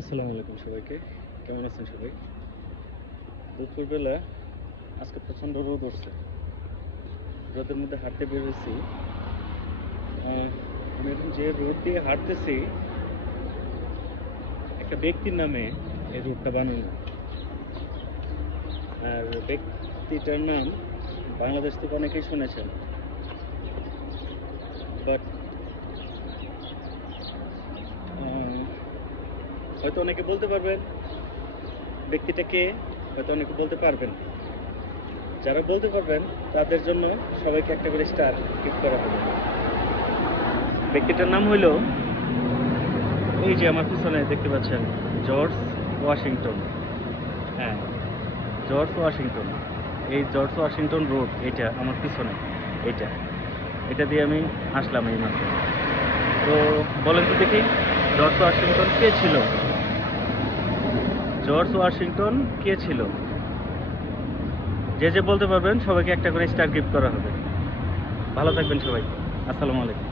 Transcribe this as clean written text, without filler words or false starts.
আসসালামু আলাইকুম সবাইকে। কেমন আছেন সবাই? দুপুরবেলা আজকে প্রচণ্ড রোদ উঠছে। রোদের মধ্যে হাঁটতে বের হইছি। আমি এখন যে রোড দিয়ে হাঁটতেছি, একটা ব্যক্তির নামে এই রোডটা বানানো। আর ব্যক্তিটার নাম বাংলাদেশ থেকে অনেকেই শুনেছেন। বাট হয়তো অনেকে বলতে পারবেন ব্যক্তিটা কে, হয়তো অনেকে বলতে পারবেন। যারা বলতে পারবেন তাদের জন্য সবাইকে একটা করে স্টার গিফট করা হবে। ব্যক্তিটার নাম হইল, এই যে আমার পিছনে দেখতে পাচ্ছেন, জর্জ ওয়াশিংটন। হ্যাঁ, জর্জ ওয়াশিংটন। এই জর্জ ওয়াশিংটন রোড, এটা আমার পিছনে, এটা এটা দিয়ে আমি আসলাম এই মাত্র। তো বলেন তো দেখি, জর্জ ওয়াশিংটন কে ছিল? জর্জ ওয়াশিংটন কে ছিল? যে যে বলতে পারবেন সবাইকে একটা করে স্টার গিফট করা হবে। ভালো থাকবেন সবাই। আসসালামু আলাইকুম।